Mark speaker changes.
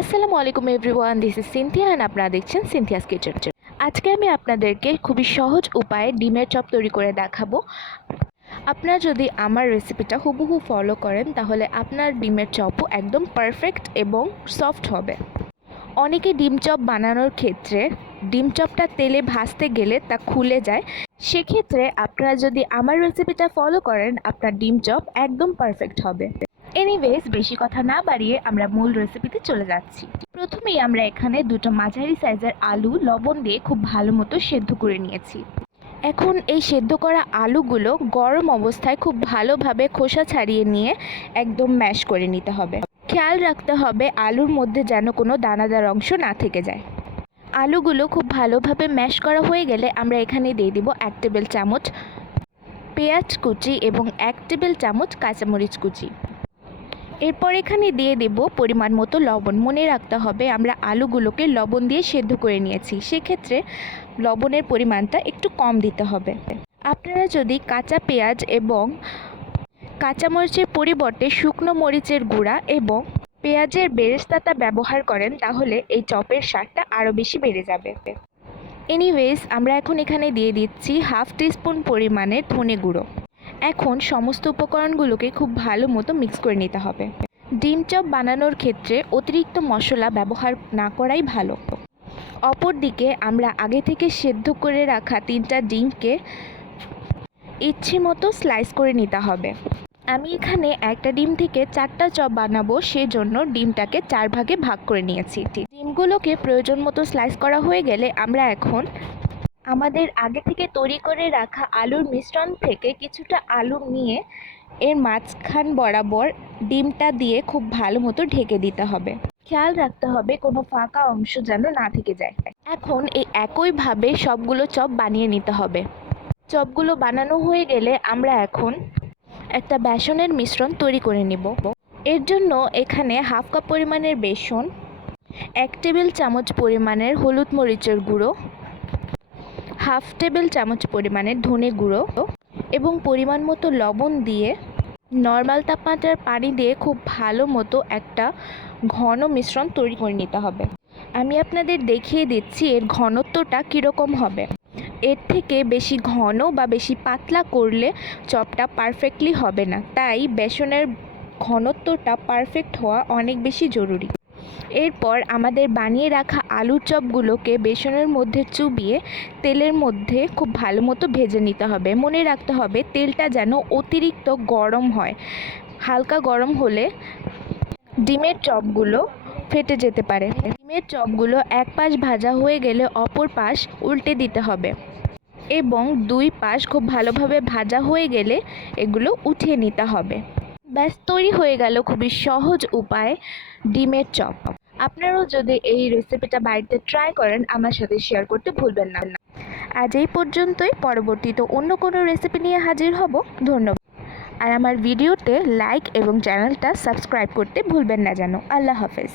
Speaker 1: আসসালামু আলাইকুম everyone this is Cynthia and আপনারা দেখছেন সিনথিয়াস কিচেন আজকে আমি আপনাদেরকে খুবই সহজ উপায়ে ডিমের চপ তৈরি করে দেখাবো। আপনারা যদি আমার রেসিপিটা হুবহু ফলো করেন, তাহলে আপনার ডিমের চপও একদম পারফেক্ট এবং সফট হবে। অনেকে ডিম চপ বানানোর ক্ষেত্রে ডিম চপটা তেলে ভাজতে গেলে তা খুলে যায়। সেক্ষেত্রে আপনারা যদি আমার রেসিপিটা ফলো করেন, আপনার ডিম চপ একদম পারফেক্ট হবে। এনিওয়েজ বেশি কথা না বাড়িয়ে আমরা মূল রেসিপিতে চলে যাচ্ছি। প্রথমেই আমরা এখানে দুটো মাঝারি সাইজের আলু, লবণ দিয়ে খুব ভালো মতো সেদ্ধ করে নিয়েছি। এখন এই সেদ্ধ করা আলুগুলো গরম অবস্থায় খুব ভালোভাবে খোসা ছাড়িয়ে নিয়ে একদম ম্যাশ করে নিতে হবে। খেয়াল রাখতে হবে আলুর মধ্যে যেন কোনো দানাদার অংশ না থেকে যায়। আলুগুলো খুব ভালোভাবে ম্যাশ করা হয়ে গেলে আমরা এখানে দিয়ে দিব এক টেবিল চামচ পেঁয়াজ কুচি এবং এক টেবিল চামচ কাঁচামরিচ কুচি। এরপর এখানে দিয়ে দেব পরিমাণ মতো লবণ। মনে রাখতে হবে আমরা আলুগুলোকে লবণ দিয়ে সেদ্ধ করে নিয়েছি। সেক্ষেত্রে লবণের পরিমাণটা একটু কম দিতে হবে। আপনারা যদি কাঁচা পেঁয়াজ এবং কাঁচামরিচের পরিবর্তে শুকনো মরিচের গুঁড়া এবং পেঁয়াজের বেরেস্তাতা ব্যবহার করেন, তাহলে এই চপের স্বাদটা আরও বেশি বেড়ে যাবে। এনিওয়েজ, আমরা এখন এখানে দিয়ে দিচ্ছি হাফ টিস্পুন পরিমাণের ধনে গুঁড়ো। এখন সমস্ত উপকরণগুলোকে খুব ভালো মতো মিক্স করে নিতে হবে। ডিম চপ বানানোর ক্ষেত্রে অতিরিক্ত মশলা ব্যবহার না করাই ভালো। অপরদিকে আমরা আগে থেকে সেদ্ধ করে রাখা তিনটা ডিমকে ইচ্ছে মতো স্লাইস করে নিতে হবে। আমি এখানে একটা ডিম থেকে চারটা চপ বানাবো, সেজন্য ডিমটাকে চার ভাগে ভাগ করে নিয়েছি। ডিমগুলোকে প্রয়োজন মতো স্লাইস করা হয়ে গেলে আমরা এখন আমাদের আগে থেকে তৈরি করে রাখা আলুর মিশ্রণ থেকে কিছুটা আলু নিয়ে এর মাঝখান বরাবর ডিমটা দিয়ে খুব ভালো মতো ঢেকে দিতে হবে। খেয়াল রাখতে হবে কোনো ফাঁকা অংশ যেন না থেকে যায়। এখন এই একইভাবে সবগুলো চপ বানিয়ে নিতে হবে। চপগুলো বানানো হয়ে গেলে আমরা এখন একটা বেসনের মিশ্রণ তৈরি করে নিব। এর জন্য এখানে হাফ কাপ পরিমাণের বেসন, এক টেবিল চামচ পরিমাণের হলুদ মরিচের গুঁড়ো হাফ টেবিল চামচ পরিমাণের ধনে গুঁড়ো এবং পরিমাণ মতো লবণ দিয়ে নর্মাল তাপমাত্রার পানি দিয়ে খুব ভালো মতো একটা ঘন মিশ্রণ তৈরি করে নিতে হবে। আমি আপনাদের দেখিয়ে দিচ্ছি এর ঘনত্বটা কীরকম হবে। এর থেকে বেশি ঘন বা বেশি পাতলা করলে চপটা পারফেক্টলি হবে না। তাই বেসনের ঘনত্বটা পারফেক্ট হওয়া অনেক বেশি জরুরি। এরপর আমাদের বানিয়ে রাখা আলুর চপগুলোকে বেসনের মধ্যে চুবিয়ে তেলের মধ্যে খুব ভালো মতো ভেজে নিতে হবে। মনে রাখতে হবে তেলটা যেন অতিরিক্ত গরম হয়। হালকা গরম হলে ডিমের চপগুলো ফেটে যেতে পারে। ডিমের চপগুলো এক পাশ ভাজা হয়ে গেলে অপর পাশ উল্টে দিতে হবে এবং দুই পাশ খুব ভালোভাবে ভাজা হয়ে গেলে এগুলো উঠিয়ে নিতে হবে। ব্যাস, তৈরি হয়ে গেল খুবই সহজ উপায়, ডিমের চপ। আপনারাও যদি এই রেসিপিটা বাড়িতে ট্রাই করেন, আমার সাথে শেয়ার করতে ভুলবেন না। আজ এই পর্যন্তই। পরবর্তীতে অন্য কোনো রেসিপি নিয়ে হাজির হব। ধন্যবাদ। আর আমার ভিডিওতে লাইক এবং চ্যানেলটা সাবস্ক্রাইব করতে ভুলবেন না যেন। আল্লাহ হাফেজ।